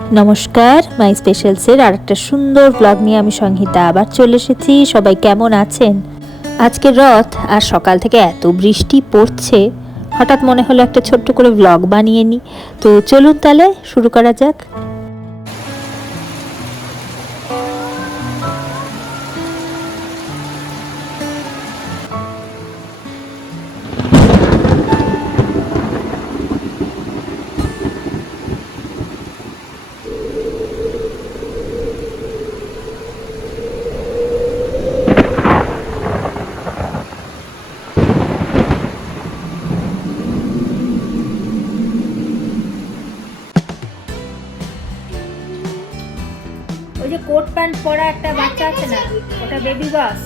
নমস্কার, মাই স্পেশালসের আর একটা সুন্দর ব্লগ নিয়ে আমি সংহিতা আবার চলে এসেছি। সবাই কেমন আছেন? আজকে রথ আর সকাল থেকে এত বৃষ্টি পড়ছে, হঠাৎ মনে হলো একটা ছোট্ট করে ব্লগ বানিয়ে নিই। তো চলুন তাহলে শুরু করা যাক। ওই যে কোট প্যান্ট পরা একটা বাচ্চা আছে না, ওটা বেবি বাস।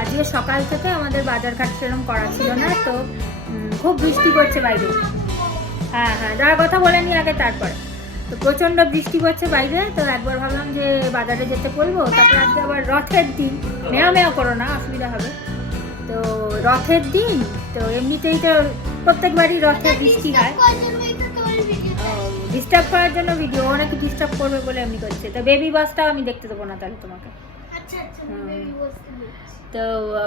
আজকে সকাল থেকে আমাদের বাজারঘাট সেরকম করা ছিল না, তো খুব বৃষ্টি পড়ছে বাইরে। হ্যাঁ, যার কথা বলে নি আগে, তারপরে তো প্রচণ্ড বৃষ্টি পড়ছে বাইরে। তো একবার ভাবলাম যে বাজারে যেতে বলবো, তারপরে আজকে আবার রথের দিন, মেয়া করো না, অসুবিধা হবে। তো রথের দিন, তো এমনিতেই তো প্রত্যেকবারই রথে বৃষ্টি হয়। ডিস্টার্ব করার জন্য ভিডিও, অনেকে ডিস্টার্ব করবে বলে এমনি করছে। তো বেবি বাসটাও আমি দেখতে দেবো না তাহলে তোমাকে। তো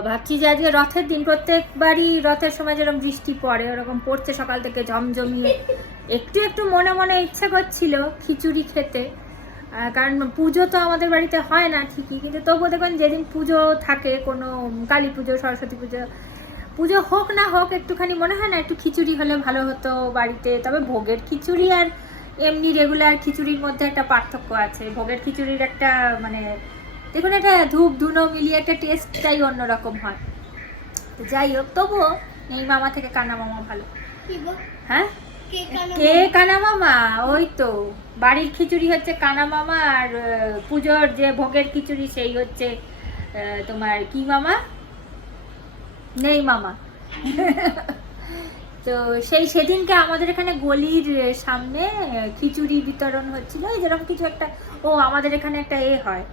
ভাবছি যে আজকে রথের দিন, প্রত্যেকবারই রথের সময় যেরকম বৃষ্টি পড়ে ওরকম পড়ছে সকাল থেকে ঝমঝমিয়ে। একটু একটু মনে মনে ইচ্ছা করছিল খিচুড়ি খেতে, কারণ পুজো তো আমাদের বাড়িতে হয় না ঠিকই, কিন্তু তবুও দেখুন যেদিন পুজো থাকে, কোনো কালী পুজো, সরস্বতী পুজো, পুজো হোক না হোক, একটুখানি মনে হয় না একটু খিচুড়ি হলে ভালো হতো বাড়িতে। তবে ভোগের খিচুড়ি আর এমনি রেগুলার খিচুড়ির মধ্যে একটা পার্থক্য আছে। ভোগের খিচুড়ির একটা মানে দেখুন, একটা ধূপ ধুনো মিলিয়ে একটা টেস্টটাই অন্যরকম হয়। তো যাই হোক, তবুও এই মামা থেকে কানা মামা ভালো। হ্যাঁ, কে কানা মামা? ওই তো বাড়ির খিচুড়ি হচ্ছে কানা মামা, আর পুজোর যে ভোগের খিচুড়ি সেই হচ্ছে তোমার কি মামা, নেই মামা। তো সেদিনকে আমাদের এখানে গলির সামনে খিচুড়ি বিতরণ হচ্ছিল, যেরকম কিছু একটা। আমাদের এখানে একটা হয়,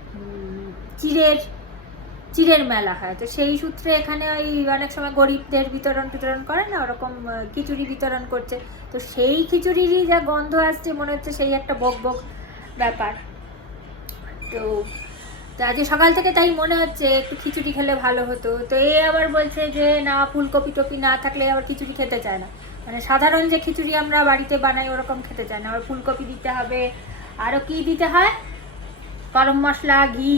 চিড়ের মেলা হয়। তো সেই সূত্রে এখানে ওই অনেক সময় গরিবদের বিতরণ করে না, ওরকম খিচুড়ি বিতরণ করছে। তো সেই খিচুড়িরই যা গন্ধ আসছে, মনে হচ্ছে সেই একটা ভোগ ব্যাপার। তো আজকে সকাল থেকে তাই মনে হচ্ছে একটু খিচুড়ি খেলে ভালো হতো। তো আবার বলছে যে না, ফুলকপি টপি না থাকলে আবার খিচুড়ি খেতে চায় না। মানে সাধারণ যে খিচুড়ি আমরা বাড়িতে বানাই ওরকম খেতে চায় না, আবার ফুলকপি দিতে হবে, আরও কি দিতে হয়, গরম মশলা, ঘি,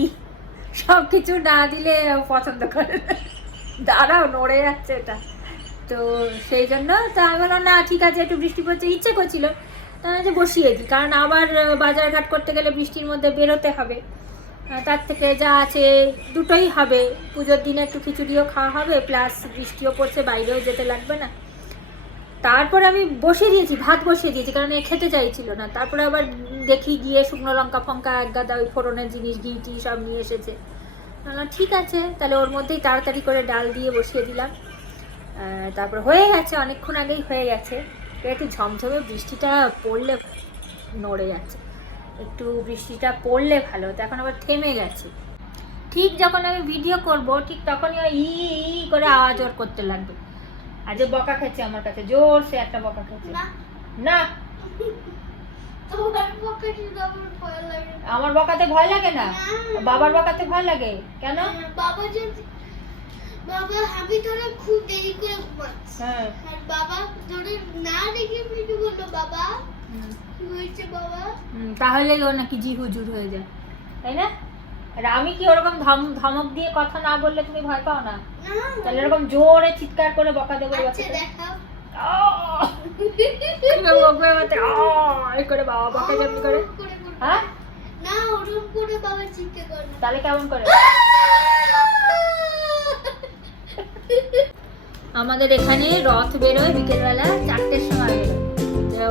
সব কিছু না দিলে পছন্দ করে। দাঁড়াও, নড়ে যাচ্ছে এটা। তো সেই জন্য তো আমি বললাম না, ঠিক আছে, একটু বৃষ্টি পড়ছে, ইচ্ছে করছিল যে বসিয়ে দিই, কারণ আবার বাজারঘাট করতে গেলে বৃষ্টির মধ্যে বেরোতে হবে। তার থেকে যা আছে দুটোই হবে, পুজোর দিনে একটু খিচুড়িও খাওয়া হবে, প্লাস বৃষ্টিও পড়ছে, বাইরেও যেতে লাগবে না। তারপর আমি বসিয়ে দিয়েছি, ভাত বসিয়ে দিয়েছি, কারণ খেতে চাইছিল না। তারপরে আবার দেখি গিয়ে শুকনো লঙ্কা ফঙ্কা এক গাদা ওই ফোড়নের জিনিস, ঘি টি সব নিয়ে এসেছে। ঠিক আছে, তাহলে ওর মধ্যেই তাড়াতাড়ি করে ডাল দিয়ে বসিয়ে দিলাম। তারপর হয়ে গেছে, অনেকক্ষণ আগেই হয়ে গেছে। একটু ঝমঝমে বৃষ্টিটা পড়লে, নড়ে যাচ্ছে, একটু বৃষ্টিটা পড়লে ভালো হতো। এখন আবার থেমে গেছে। ঠিক যখন আমি ভিডিও করব, ঠিক তখনই ওই ই করে আওয়াজ ওর করতে লাগবে। আজ বকা খেয়েছে আমার কাছে, জোরসে একটা বকা খেয়েছে। না, আমার বকাতে ভয় লাগে না, বাবার বকাতে ভয় লাগে কেন? বাবা আমি তোরে খুব দেরি করে ঘুমাচ্ছি। হ্যাঁ, আর বাবা তোরে না দেখে ভিডিও করলো। বাবা কি হয়েছে বাবা? তাহলে ও নাকি জি হুজুর হয়ে যায়, তাই না? আর আমি কি ওরকম ধমক দিয়ে কথা না বললে তুমি ভয় পাও না? তাহলে এরকম জোরে চিৎকার করে বকা দেবো। আচ্ছা দেখাও। করে বাবা বকা যেমন করে। হ্যাঁ না, ওরকম করে বাবা চিৎকার করে না। তাহলে কেমন করে? আমাদের এখানে রথ বেরোয় বিকেলবেলা 4টের সময় বেরোয়।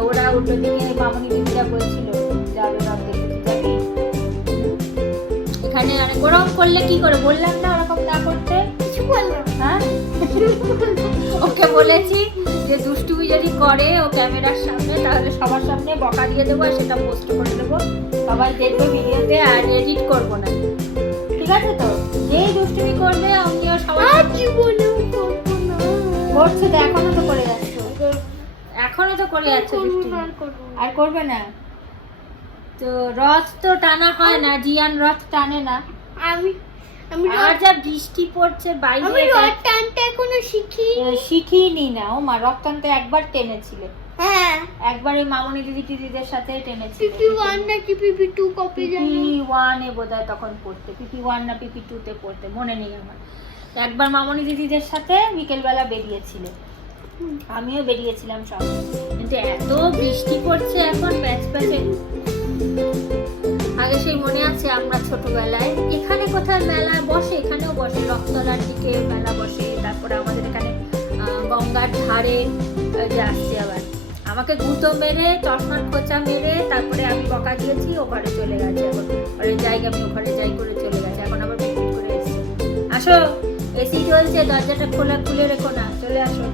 ওরা উল্টো দিকে মামনি দিদিরা বলছিল যাবে রথ দেখতে, যাবি? এখানে অনেক গরম করলে কি করে, বললাম না ওরকম না করতে, কিছু বললাম। হ্যাঁ, ওকে বলেছি যে দুষ্টুমি যদি করে ও ক্যামেরার সামনে, তাহলে সবার সামনে বকা দিয়ে দেবো, আর সেটা পোস্ট করে দেবো, সবাই দেখবে ভিডিওতে, আর এডিট করবো না। ঠিক আছে? তো যেই দুষ্টুমি করবে আমিও সবার করছে, তো এখনো তো করে যাচ্ছে, আর করবে না। তো রথ তো টানা হয় না, জিয়ান রথ টানে না। আমি আর যা বৃষ্টি পড়ছে আমি বাইরে, রথ টানতে এখনো শিখিনি না। ও মা, রথ টানতে একবার টেনেছিলে? হ্যাঁ, একবার এই মামনি দিদিদের সাথে টেনেছিলে। PP1 নাকি PP2 কপি জানি, PP1 এ বোধহয় তখন পড়তে, PP1 না PP2 তে পড়তে, মনে নেই আমার। একবার মামনি দিদিদের সাথে বিকেলবেলা বেরিয়েছিলে, আমিও বেরিয়েছিলাম সব। কিন্তু এত বৃষ্টি পড়ছে এখন প্যাচ প্যাচে। আগে সেই মনে আছে আমরা ছোটবেলায় এখানে কোথায় মেলা বসে, এখানেও বসে, রথতলার দিকে মেলা বসে। তারপরে আমাদের এখানে গঙ্গার ধারে যে আসছে, আবার আমাকে গুঁতো মেরে চশমার খোঁচা মেরে তারপরে আমি বকা দিয়েছি, ও ঘরে চলে গেছে। এখন ঘরে যাই, আমি ওখানে যাই করে চলে গেছে। এখন আবার বিক্রি করে এসছে। আসো, এসি চলছে, দরজাটা খোলা, খুলে রেখো না, চলে আসো।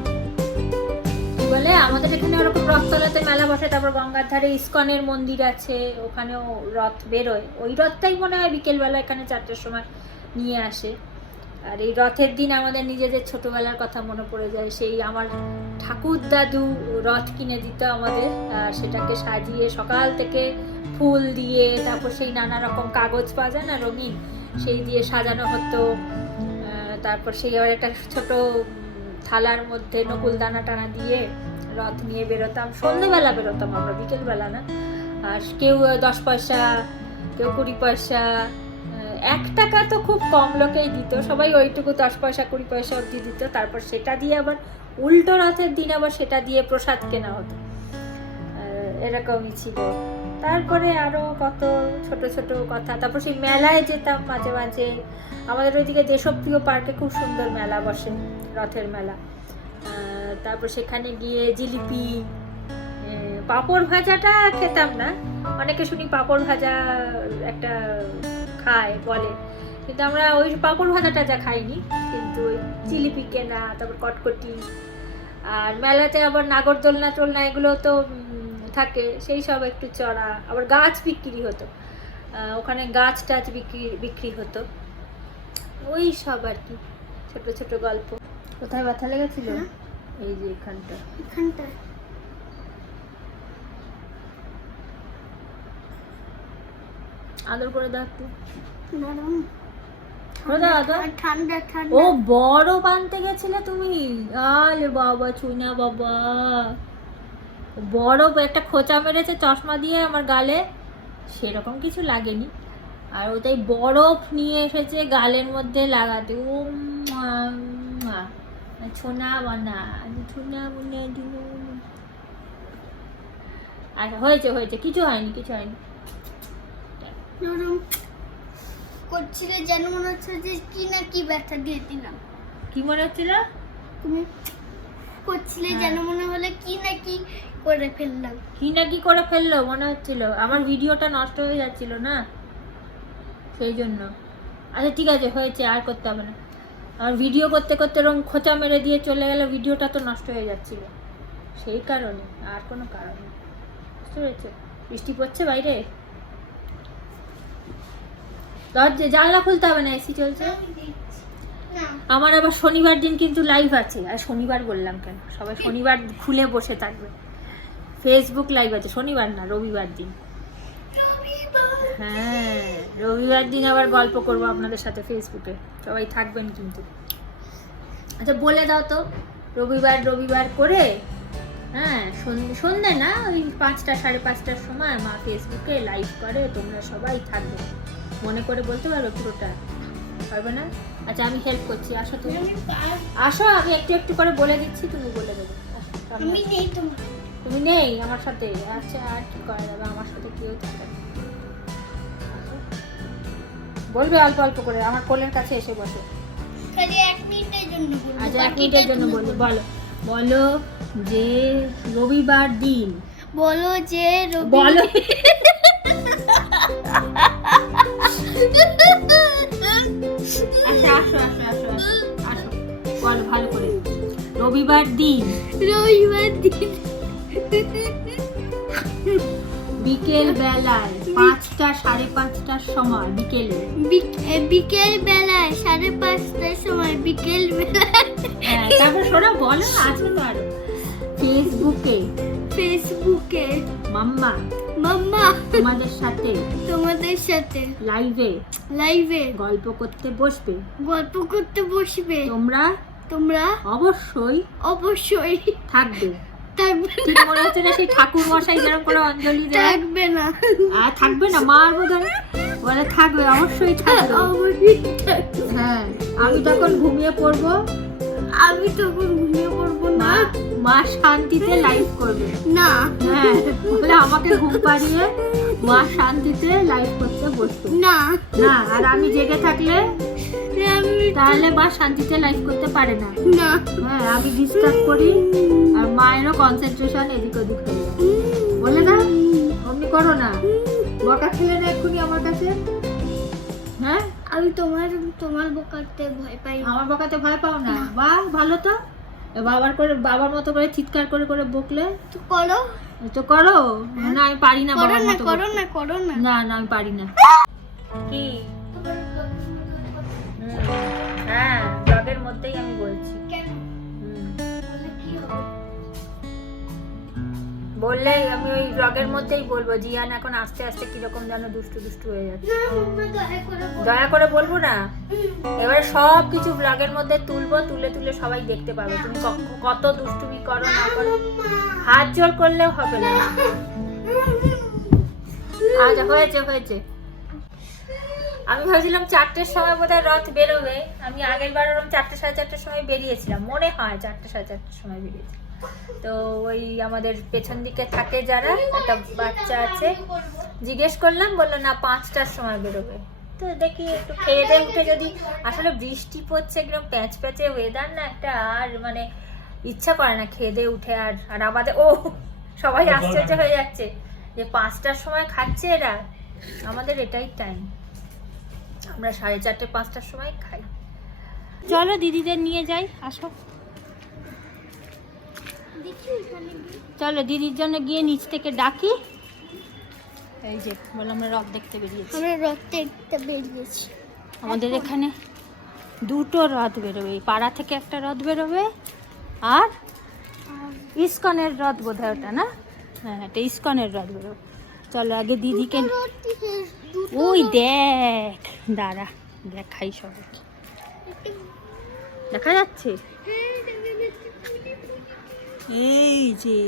বলে আমাদের এখানে ওরকম রথতলাতে মেলা বসে। তারপর গঙ্গার ধারে ইস্কনের মন্দির আছে, ওখানেও রথ বেরোয়। ওই রথটাই মনে হয় বিকেলবেলা এখানে 4টার সময় নিয়ে আসে। আর এই রথের দিন আমাদের নিজেদের ছোটবেলার কথা মনে পড়ে যায়। সেই আমার ঠাকুর দাদু রথ কিনে দিত আমাদের, আর সেটাকে সাজিয়ে সকাল থেকে ফুল দিয়ে, তারপর সেই নানা রকম কাগজ পাওয়া যায় না রঙিন, সেই দিয়ে সাজানো হতো। তারপর সেই আবার একটা ছোট থালার মধ্যে নকুল দানা টানা দিয়ে রথ নিয়ে বেরোতাম। সন্ধ্যেবেলা বেরোতাম আমরা, বিকেলবেলা না। আর কেউ 10 পয়সা, কেউ 20 পয়সা, 1 টাকা তো খুব কম লোকেই দিত, সবাই ওইটুকু 10 পয়সা 20 পয়সা অবধি দিত। তারপর সেটা দিয়ে আবার উল্টো রথের দিন আবার সেটা দিয়ে প্রসাদ কেনা হতো, এরকমই ছিল। তারপরে আরো কত ছোট ছোট কথা। তারপর সেই মেলায় যেতাম মাঝে মাঝে। আমাদের ওইদিকে দেশপ্রিয় পার্কে খুব সুন্দর মেলা বসে, রথের মেলা। তারপর সেখানে গিয়ে জিলিপি, পাঁপড় ভাজাটা খেতাম না, অনেকে শুনি পাঁপড় ভাজা একটা খায় বলে, কিন্তু আমরা ওই পাঁপড় ভাজাটা যা খাইনি। কিন্তু ওই জিলিপি কেনা, তারপর কটকটি। আর মেলাতে আবার নাগরদোলনা টোলনা এগুলো তো থাকে, সেই সব একটু চড়া। আবার গাছ বিক্রি হতো, ওখানে গাছ টাছ বিক্রি হতো। ওই সব আর কি, ছোট ছোট গল্প। কোথায় ব্যথা লেগেছিল? এই যে এখানটা। আদর করে দাও একটু। ঠান্ডা ঠান্ডা। ও বরফ আনতে গেছিলে তুমি? আলে বাবা, চুনা বাবা, বরফ একটা খোঁচা মেরেছে চশমা দিয়ে আমার গালে, সেরকম কিছু লাগেনি। আর ওটাই বরফ নিয়ে এসেছে গালের মধ্যে লাগাতে। ও ছোনা বানা, ছোনা মনে দিল। আচ্ছা, হয়েছে হয়েছে, কিছু হয়নি, কিছু হয়নি। করছিলে যেন মনে হচ্ছে যে কি না কি ব্যথা দিয়ে দিলাম। কি মনে হচ্ছিল? তুমি করছিলে যেন মনে হলো কি না কি করে ফেললাম। কি না কি করে ফেললো মনে হচ্ছিল? আমার ভিডিওটা নষ্ট হয়ে যাচ্ছিল না, সেই জন্য। আচ্ছা ঠিক আছে, হয়েছে, আর করতে হবে না। আমার ভিডিও করতে করতে রকম খোঁচা মেরে দিয়ে চলে গেলে ভিডিওটা তো নষ্ট হয়ে যাচ্ছিল, সেই কারণে, আর কোনো কারণ নেই। বুঝতে পেরেছো? বৃষ্টি পড়ছে বাইরে, দরজা জানলা খুলতে হবে না, এসি চলছে। আমার আবার শনিবার দিন কিন্তু লাইভ আছে। আর শনিবার বললাম কেন, সবাই শনিবার খুলে বসে থাকবে। ফেসবুক লাইভ আছে, শনিবার না, রবিবার দিন। হ্যাঁ, রবিবার দিন আবার গল্প করবো আপনাদের সাথে ফেসবুকে, সবাই থাকবেন কিন্তু। আচ্ছা বলে দাও তো, রবিবার করে, হ্যাঁ সন্ধ্যে না, ওই 5টা 5:30টার সময় মা ফেসবুকে লাইভ করে, তোমরা সবাই থাকবে। মনে করে বলতে পারবে পুরোটা? পারবে না? আচ্ছা আমি হেল্প করছি, আসো তুমি, আসো, আমি একটু একটু করে বলে দিচ্ছি, তুমি বলে দেবে। আমি নেই, তুমি নেই আমার সাথে? আচ্ছা, আর কি করা যাবে, আমার সাথে কেউ থাকে না। বলবে অল্প অল্প করে, আমার কোলের কাছে এসে বসে। খালি 1 মিনিটের জন্য বলবো। আচ্ছা 1 মিনিটের জন্য বলি, বলো বলো যে রবিবার দিন, বলো যে বলো। আচ্ছা আসো আসো আসো আসো, বলো ভালো করে। রবিবার দিন বিকেল বেলায় 5টা 5:30টার সময়, বিকেল বেলায় 5:30টার সময়, বিকেল বেলায়। হ্যাঁ, তারপর শোনো, বলো, আসো তো আরো। ফেসবুকে ফেসবুকে মাম্মা মাম্মা তোমাদের সাথে লাইভে গল্প করতে বসবে। তোমরা অবশ্যই থাকবে। ঠিক মনে হচ্ছে না সেই ঠাকুর মশাই যেরকম করে অঞ্জলি দেয়। আর থাকবে না, মার বোধহয় বলে থাকবে, অবশ্যই থাকবে। হ্যাঁ, আমি তখন ঘুমিয়ে পড়বো না, মা শান্তিতে লাইভ করবে না। হ্যাঁ, বলে আমাকে ঘুম পাড়িয়ে মা শান্তিতে লাইভ করতে বসবে না। আর আমি জেগে থাকলে তাহলে মা শান্তিতে লাইভ করতে পারে না। হ্যাঁ, আমি ডিস্টার্ব করি আর মায়েরও কনসেন্ট্রেশন এদিক ওদিক হয়ে যায়। বলে না, অমনি করো না, বকা খেলে না এক্ষুনি আমার কাছে। হ্যাঁ, আমি তোমার বকাতে ভয় পাই। আমার বকাতে ভয় পাও না? বাহ, ভালো তো। বাবার মতো করে চিৎকার করে করে বকলে তো করো। না, আমি পারি না। করো না। না, আমি পারি না। কি? হ্যাঁ, ব্লগের মধ্যেই আমি বলছি। বললে আমি ওই ব্লগের মধ্যেই বলবো জিয়ান এখন আস্তে আস্তে কিরকম যেন দুষ্টু হয়ে যাচ্ছে। দয়া করে বলবো না। এবারে সব কিছু ব্লগের মধ্যে তুলে সবাই দেখতে পাবে তুমি কত দুষ্টুমি করো না করো। হাত জোর করলেও হবে না। আচ্ছা, হয়েছে। আমি ভাবছিলাম 4টের সময় বোধহয় রথ বেরোবে। আমি আগের বার 4টে সাড়ে 4টের সময় বেরিয়েছিলাম, মনে হয় 4টে সাড়ে 4টের সময় বেরিয়েছি। তো ওই আমাদের পেছন দিকে থাকে যারা, একটা বাচ্চা আছে, জিজ্ঞেস করলাম, বললো না 5টার সময় বেরোবে। তো দেখি একটু খেয়ে দিয়ে উঠে, যদি আসলে বৃষ্টি পড়ছে একদম প্যাঁচে ওয়েদার না একটা, আর মানে ইচ্ছা করে না খেয়ে দিয়ে উঠে। আর আমাদের সবাই আশ্চর্য হয়ে যাচ্ছে যে 5টার সময় খাচ্ছে এরা। আমাদের এটাই টাইম, আমরা 4:30 5টার সময় খাই। চলো দিদিদের নিয়ে যাই, আসো। চলো দিদির জন্য গিয়ে নিচ থেকে ডাকি। এই যে বলে আমরা রথ দেখতে বেরিয়েছি। আমাদের এখানে 2টো রথ বেরোবে। পাড়া থেকে একটা রথ বেরোবে, আর ইস্কনের রথ বোধহয় ওটা, না? হ্যাঁ, এটা ইস্কনের রথ বেরোবে। চলো আগে দিদিকে, ওই দেখ, দাঁড়া দেখাই সবাইকে। দেখা যাচ্ছে? এই যে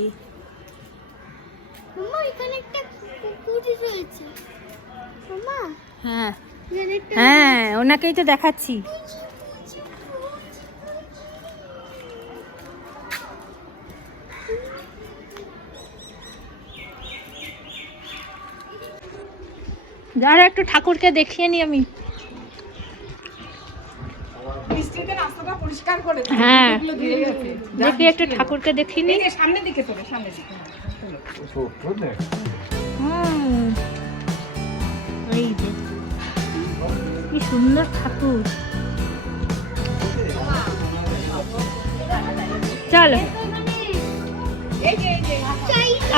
হ্যাঁ, ওনাকেই তো দেখাচ্ছি। যারা একটু ঠাকুরকে দেখিয়ে নি আমি। হ্যাঁ, দেখি একটু ঠাকুরকে দেখিয়ে নি। সামনের দিকে তোলে, সামনের দিকে। এই যে কি সুন্দর ঠাকুর। চলো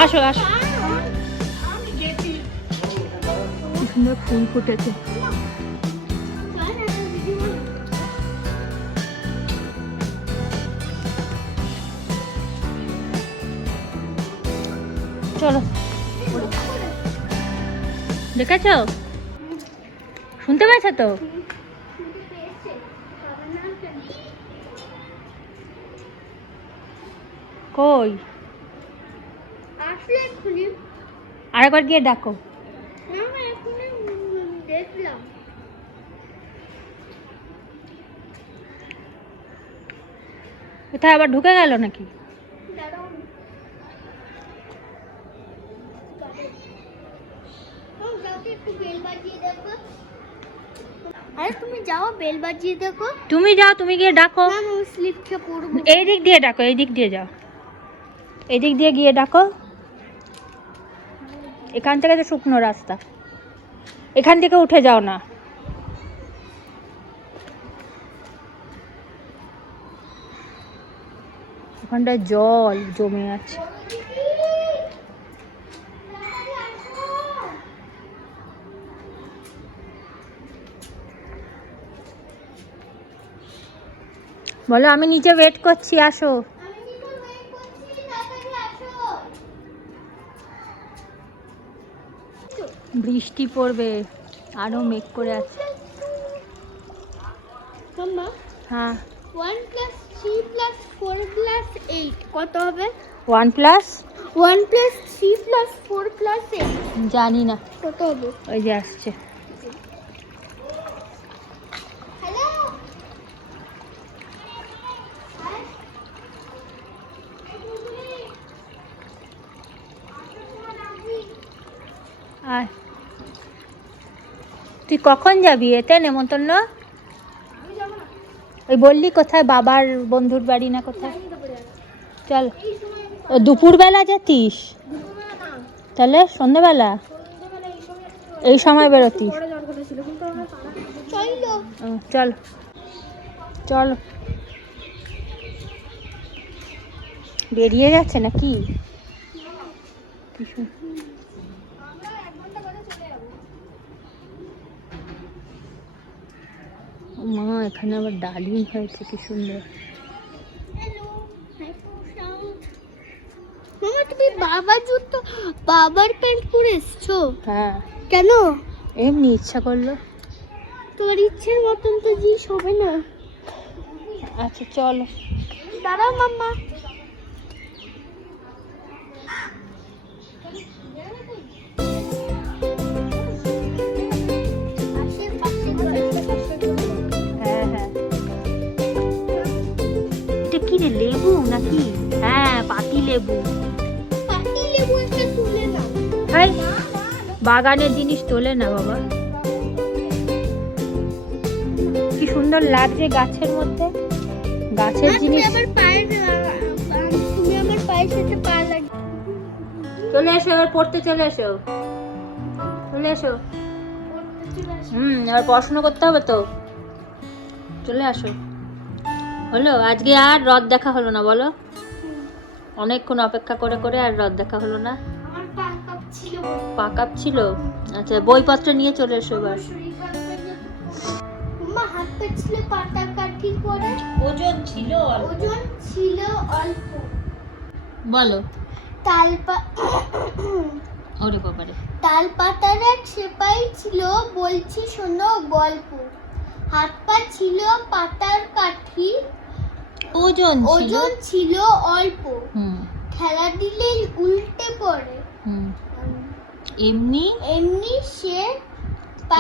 আসো। কি সুন্দর ফুল ফুটেছে। চলো, দেখেছ? শুনতে পাচ্ছ তো? কই? আরেকবার গিয়ে ডাকো। কোথায় আবার ঢুকে গেল নাকি? তুমি যাও, বেল বাজিয়ে দেখো। তুমি যাও, তুমি গিয়ে ডাকো। স্লিপ খেয়ে পড়বো। এই দিক দিয়ে ডাকো, এই দিক দিয়ে যাও, এই দিক দিয়ে গিয়ে ডাকো। এখান থেকে তো শুকনো রাস্তা, এখান থেকে উঠে যাও না। ওখানটা জল জমে আছে। বলো আমি নিচে ওয়েট করছি, আসো। বৃষ্টি পড়বে, আরো মেঘ করে আছে। মাম্মা হ্যাঁ 1 + 3 + 4 + 8 কত হবে? 1 প্লাস 1 + 3 + 4 + 8 জানি না, কত হবে? ওই যে আসছে। হ্যালো আর তুই কখন যাবি এতে নেমন্তন্ন? ওই বললি কোথায়, বাবার বন্ধুর বাড়ি না কোথায়? চল, ও দুপুরবেলা যেতিস? তাহলে সন্ধ্যেবেলা এই সময় বেরোতিস? চলো চল চল, বেরিয়ে গেছে নাকি? মা এখানে আবার ডালিম হয়েছে, কি সুন্দর। হ্যালো মামা তুমি বাবার প্যান্ট পরে এসছো? হ্যাঁ কেন? এমনি ইচ্ছা করলো। তোর ইচ্ছের মতন তো জিনিস হবে না। আচ্ছা চলো। দাঁড়াও মাম্মা। হ্যাঁ হ্যাঁ, এটা কি রে, লেবু নাকি? হ্যাঁ পাতি লেবু। পাতি লেবু একটা তুলে নাও। ভাই বাগানের জিনিস তোলে না বাবা, কি সুন্দর লাগছে গাছের মধ্যে, গাছের জিনিস। তুমি আমার পায়ের সাথে পা লাগিয়ে। চলে এসো, এবার পড়তে চলে এসো, চলে এসো। এবার পড়াশোনা করতে হবে তো, চলে আসো। হলো আজকে আর রথ দেখা হলো না বলো? অনেকক্ষণ অপেক্ষা করে করে আর রথ দেখা হলো না। আমার পা কাঁপছিল। পা কাঁপছিল? আচ্ছা বইপত্র নিয়ে চলে এসো এবার। মা হাত কাঁপছিল, পাটা কাঠি করে। ওজন ছিল ওজন ছিল অল্প। বলো। ওরে বাবারে। তাল পাতার এক সেপাই ছিল, বলছি শোনো গল্প। হাত পা ছিল পাতার কাঠি, ওজন ছিল অল্প। খেলা দিলে উল্টে পড়ে। এমনি সে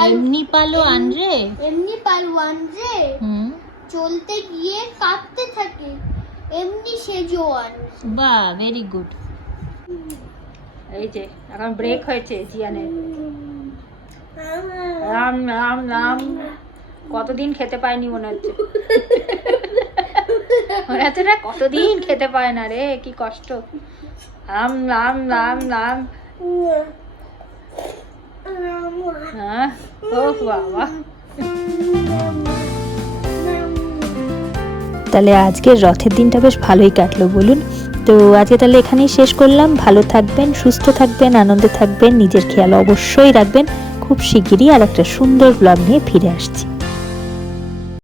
এমনি পালোয়ান রে। চলতে গিয়ে কাঁপতে থাকে, এমনি সে জোয়ান। বাহ, ভেরি গুড। এই যে এখন ব্রেক হয়েছে জিয়ানের। রাম রাম রাম, কতদিন খেতে পায়নি মনে হচ্ছে। মনে হচ্ছে না কতদিন খেতে পায় না রে, কি কষ্ট। রাম রাম রাম রাম। হ্যাঁ ও বাবা। তাহলে আজকের রথের দিনটা বেশ ভালোই কাটলো বলুন। তো আজকে তাহলে এখানেই শেষ করলাম। ভালো থাকবেন, সুস্থ থাকবেন, আনন্দে থাকবেন, নিজের খেয়াল অবশ্যই রাখবেন। খুব শিগগিরই আর একটা সুন্দর ব্লগ নিয়ে ফিরে আসছি।